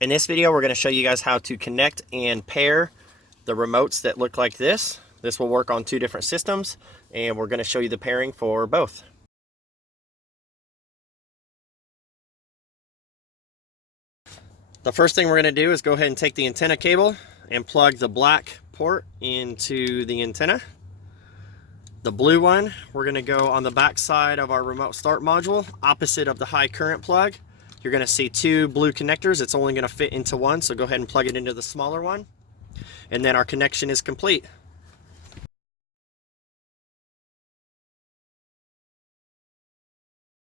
In this video, we're going to show you guys how to connect and pair the remotes that look like this. This will work on two different systems, and we're going to show you the pairing for both. The first thing we're going to do is go ahead and take the antenna cable and plug the black port into the antenna. The blue one, we're going to go on the back side of our remote start module, opposite of the high current plug. You're going to see two blue connectors. It's only going to fit into one, so go ahead and plug it into the smaller one. And then our connection is complete.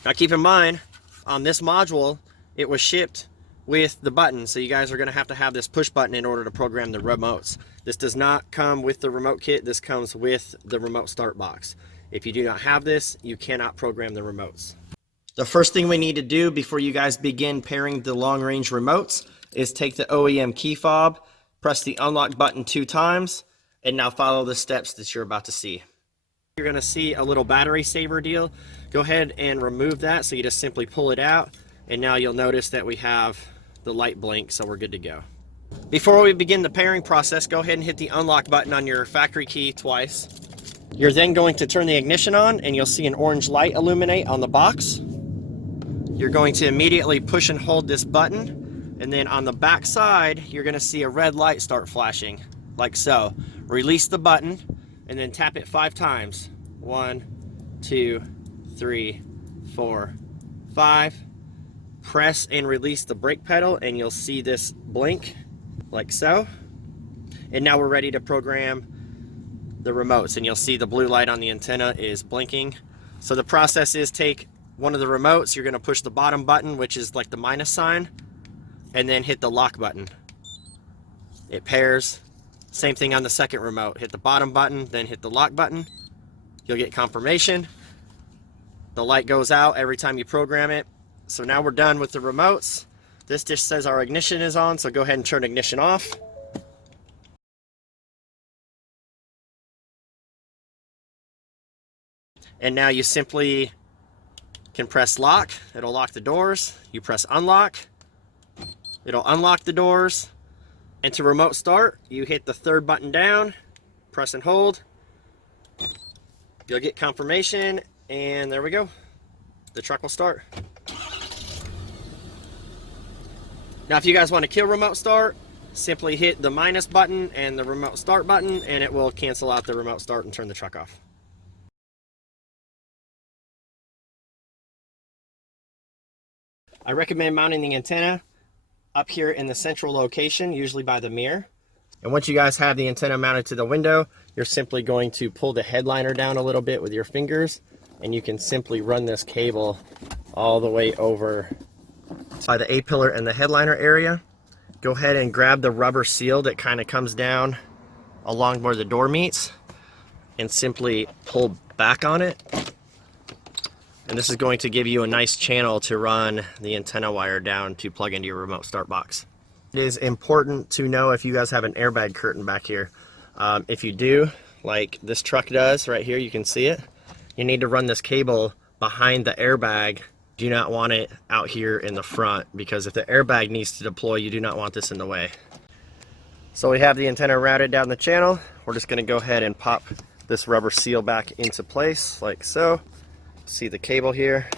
Now keep in mind, on this module, it was shipped with the button, so you guys are going to have this push button in order to program the remotes. This does not come with the remote kit. This comes with the remote start box. If you do not have this, you cannot program the remotes. The first thing we need to do before you guys begin pairing the long-range remotes is take the OEM key fob, press the unlock button 2 times, and now follow the steps that you're about to see. You're going to see a little battery saver deal. Go ahead and remove that, so you just simply pull it out, and now you'll notice that we have the light blink, so we're good to go. Before we begin the pairing process, go ahead and hit the unlock button on your factory key twice. You're then going to turn the ignition on, and you'll see an orange light illuminate on the box. You're going to immediately push and hold this button, and then on the back side, you're going to see a red light start flashing, like so. Release the button, and then tap it 5 times. 1, 2, 3, 4, 5. Press and release the brake pedal, and you'll see this blink, like so. And now we're ready to program the remotes, and you'll see the blue light on the antenna is blinking. So the process is take one of the remotes, you're going to push the bottom button, which is like the minus sign, and then hit the lock button. It pairs. Same thing on the second remote. Hit the bottom button, then hit the lock button. You'll get confirmation. The light goes out every time you program it. So now we're done with the remotes. This just says our ignition is on, so go ahead and turn ignition off. And now you simply can press lock. It'll lock the doors. You press unlock. It'll unlock the doors. And to remote start, you hit the 3rd button down, press and hold. You'll get confirmation, and there we go. The truck will start. Now if you guys want to kill remote start, simply hit the minus button and the remote start button, and it will cancel out the remote start and turn the truck off. I recommend mounting the antenna up here in the central location, usually by the mirror. And once you guys have the antenna mounted to the window, you're simply going to pull the headliner down a little bit with your fingers, and you can simply run this cable all the way over by the A-pillar and the headliner area. Go ahead and grab the rubber seal that kind of comes down along where the door meets, and simply pull back on it. And this is going to give you a nice channel to run the antenna wire down to plug into your remote start box. It is important to know if you guys have an airbag curtain back here. If you do, like this truck does right here, you can see it. You need to run this cable behind the airbag. Do not want it out here in the front, because if the airbag needs to deploy, you do not want this in the way. So we have the antenna routed down the channel. We're just going to go ahead and pop this rubber seal back into place like so. See the cable here,